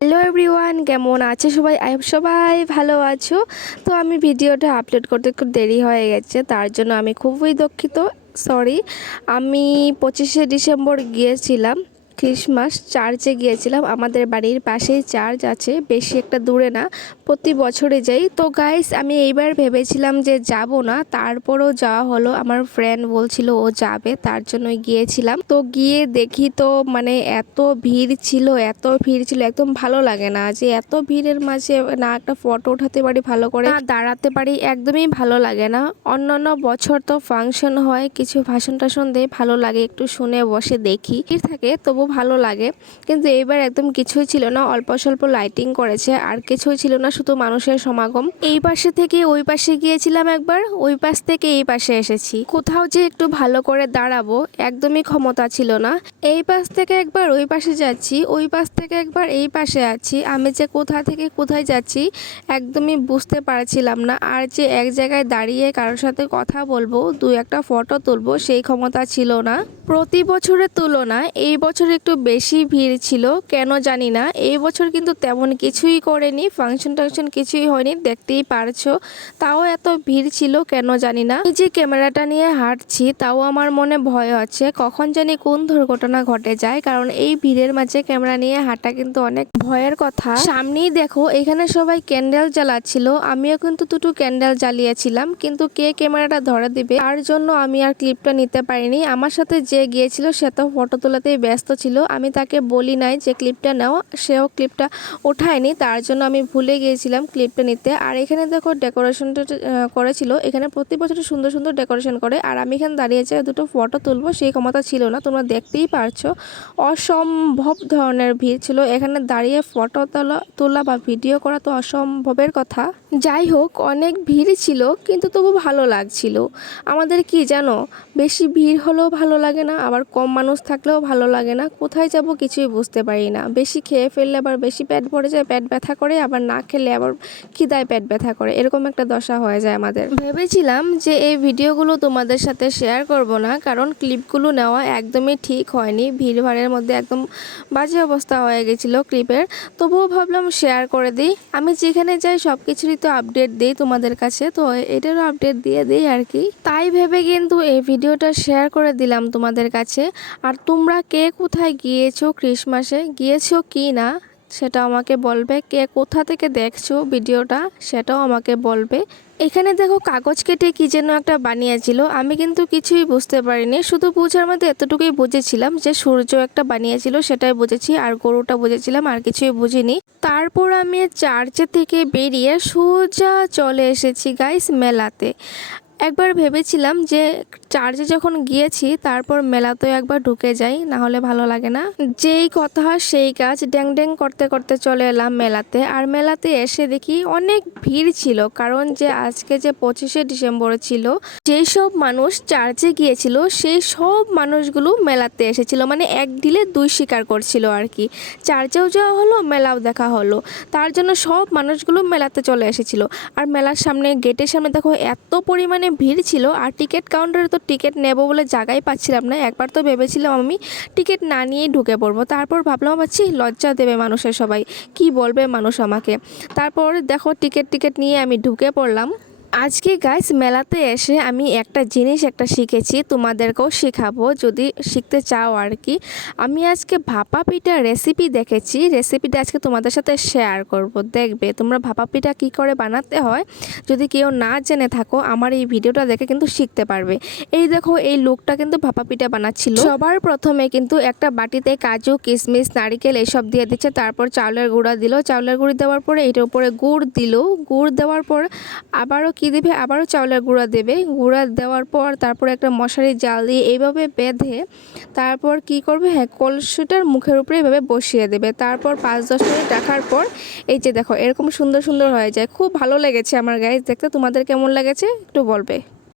Hello everyone, কেমন আছে সবাই? আই হোপ সবাই ভালো আছো। তো আমি ভিডিওটা আপলোড করতে একটু দেরি হয়ে গেছে, তার জন্য আমি খুবই দুঃখিত। সরি। আমি 25শে ডিসেম্বর গিয়েছিলাম ক্রিসমাস চার্চে গিয়েছিলাম। আমাদের বাড়ির পাশেই চার্চ আছে, বেশি একটা দূরে না, প্রতি বছরে যাই। তো গাইস, আমি এইবার ভেবেছিলাম যে যাব না, তারপরও যাওয়া হলো। আমার ফ্রেন্ড বলছিল ও যাবে, তার জন্যই গিয়েছিলাম। তো গিয়ে দেখি তো মানে এত ভিড় ছিল, এত ভিড় ছিল, একদম ভালো লাগে না যে এত ভিড়ের মাঝে না একটা ফটো উঠাতে পারি ভালো করে, না দাঁড়াতে পারি, একদমই ভালো লাগে না। অন্যান্য বছর তো ফাংশন হয়, কিছু ভাষণ টাষণ দেয়, ভালো লাগে, একটু শুনে বসে দেখি, ভিড় থাকে তবু ভালো লাগে। কিন্তু এইবার একদম কিছুই ছিল না, অল্প স্বল্প লাইটিং করেছে, আর কিছুই ছিল না, শুধু মানুষের সমাগম। এই পাশে থেকে ওই পাশে গিয়েছিলাম একবার, ওই পাশ থেকে এই পাশে এসেছি। কোথাও যে একটু ভালো করে দাঁড়াবো একদমই ক্ষমতা ছিল না। এই পাশ থেকে একবার ওই পাশে যাচ্ছি, ওই পাশ থেকে একবার এই পাশে আছি, আমি যে কোথা থেকে কোথায় যাচ্ছি একদমই বুঝতে পারছিলাম না। আর যে এক জায়গায় দাঁড়িয়ে কারোর সাথে কথা বলবো, দু একটা ফটো তুলবো, সেই ক্ষমতা ছিল না। প্রতি বছরের তুলনায় এই বছর একটু বেশি ভিড় ছিল, কেন জানি না। এই বছর কিন্তু তেমন কিছুই করেনি, ফাংশন টাংশন কিছুই হয়নি, দেখতেই পারছো। তাও এত ভিড় ছিল কেন জানি না। এই যে ক্যামেরাটা নিয়ে হাঁটছি, তাও আমার মনে ভয় হচ্ছে কখন জানি কোন দুর্ঘটনা ঘটে যায়, কারণ এই ভিড়ের মাঝে ক্যামেরা নিয়ে হাঁটা কিন্তু অনেক ভয়ের কথা। সামনেই দেখো, এখানে সবাই ক্যান্ডেল জ্বালাচ্ছিল, আমিও কিন্তু দুটো ক্যান্ডেল জ্বালিয়েছিলাম, কিন্তু কে ক্যামেরাটা ধরে দিবে তার জন্য আমি আর ক্লিপটা নিতে পারিনি। আমার সাথে যে গিয়েছিল সে তো ফটো তোলাতেই ব্যস্ত ছিল, আমি তাকে বলি নাই যে ক্লিপটা নাও, সেও ক্লিপটা ওঠায়নি, তার জন্য আমি ভুলে গিয়েছিলাম ক্লিপটা নিতে। আর এখানে দেখো ডেকোরেশনটা করেছিল, এখানে প্রতি বছর সুন্দর সুন্দর ডেকোরেশন করে, আর আমি এখানে দাঁড়িয়েছি দুটো ফটো তুলবো, সেই ক্ষমতা ছিল না, তোমরা দেখতেই পারছো। অসম্ভব ধরনের ভিড় ছিল, এখানে দাঁড়িয়ে ফটো তোলা বা ভিডিও করা তো অসম্ভবের কথা। যাই হোক, অনেক ভিড় ছিল কিন্তু তবু ভালো লাগছিল। আমাদের কি জানো, বেশি ভিড় হলেও ভালো লাগে না, আবার কম মানুষ থাকলেও ভালো লাগে না, কোথায় যাব কিছুই বুঝতে পারি না। বেশি খেয়ে ফেললে আবার বেশি পেট ভরে যায়, পেট ব্যথা করে, আবার না খেলে আবার খিদায় পেট ব্যথা করে, এরকম একটা দশা হয়ে যায় আমাদের। ভেবেছিলাম যে এই ভিডিওগুলো তোমাদের সাথে শেয়ার করব না, কারণ ক্লিপগুলো নেওয়া একদমই ঠিক হয়নি, ভিড় ভাড়ের মধ্যে একদম বাজে অবস্থা হয়ে গেছিলো ক্লিপের। তবুও ভাবলাম শেয়ার করে দিই, আমি যেখানে যাই সব কিছুরই তো আপডেট দিই তোমাদের কাছে, তো এটারও আপডেট দিয়ে দিই আর কি। তাই ভেবে কিন্তু এই ভিডিওটা শেয়ার করে দিলাম তোমাদের কাছে। আর তোমরা কে কোথায় গিয়েছো, ক্রিসমাসে গিয়েছো কি না সেটা আমাকে বলবে, কে কোথা থেকে দেখছো ভিডিওটা সেটাও আমাকে বলবে। এখানে দেখো, কাগজ কেটে কি যেন একটা বানিয়েছিল, আমি কিন্তু কিছুই বুঝতে পারিনি, শুধু বোঝার মধ্যে এতটুকুই বুঝেছিলাম যে সূর্য একটা বানিয়েছিল, সেটাই বুঝেছি, আর গরুটা বুঝেছিলাম, আর কিছুই বুঝিনি। তারপর আমি চার্চে থেকে বেরিয়ে সোজা চলে এসেছি গাইস মেলাতে। একবার ভেবেছিলাম যে চার্চে যখন গিয়েছি তারপর মেলাতেও একবার ঢুকে যাই, না হলে ভালো লাগে না। যেই কথা সেই কাজ, ড্যাং ড্যাং করতে করতে চলে এলাম মেলাতে। আর মেলাতে এসে দেখি অনেক ভিড় ছিল, কারণ যে আজকে যে 25শে ডিসেম্বর ছিল, যেই সব মানুষ চার্চে গিয়েছিল সেই সব মানুষগুলো মেলাতে এসেছিল, মানে এক ঢিলে দুই শিকার করছিল আর কি। চার্চেও যাওয়া হলো, মেলাও দেখা হলো, তার জন্য সব মানুষগুলো মেলাতে চলে এসেছিল। আর মেলার সামনে গেটের সামনে দেখো এত পরিমাণে ভিড় ছিল, আর টিকিট কাউন্টারে তো টিকিট নেব বলে জায়গায় পাচ্ছিলাম না। একবার তো ভেবেছিলাম আমি টিকিট না নিয়েই ঢুকে পড়বো, তারপর ভাবলাম আচ্ছা লজ্জা দেবে মানুষের, সবাই কি বলবে মানুষ আমাকে। তারপর দেখো টিকিট নিয়ে আমি ঢুকে পড়লাম। আজকে গাইস মেলাতে এসে আমি একটা জিনিস শিখেছি, তোমাদেরকেও শেখাবো যদি শিখতে চাও আর কি। আমি আজকে ভাপা পিঠা রেসিপি দেখেছি, রেসিপিটা আজকে তোমাদের সাথে শেয়ার করব। দেখবে তোমরা ভাপা পিঠা কী করে বানাতে হয়, যদি কেউ না জেনে থাকো আমার এই ভিডিওটা দেখে কিন্তু শিখতে পারবে। এই দেখো, এই লোকটা কিন্তু ভাপা পিঠা বানাচ্ছিল। সবার প্রথমে কিন্তু একটা বাটিতে কাজু কিশমিশ নারিকেল এসব দিয়ে দিচ্ছে, তারপর চাউলের গুঁড়া দিল, চাউলের গুঁড়ি দেওয়ার পরে এটার উপরে গুড় দিল, গুড় দেওয়ার পর আবারও কি দেবে, আবারও চাউলের গুঁড়া দেবে, গুঁড়া দেওয়ার পর তারপর একটা মশারি জাল দিয়ে এইভাবে বেঁধে তারপর কি করবে, হ্যাঁ কলসিটার মুখের উপরে এইভাবে বসিয়ে দেবে। তারপর 5-10 মিনিট রাখার পর এই যে দেখো এরকম সুন্দর সুন্দর হয়ে যায়। খুব ভালো লেগেছে আমার গাইস দেখতে, তোমাদের কেমন লেগেছে একটু বলবে।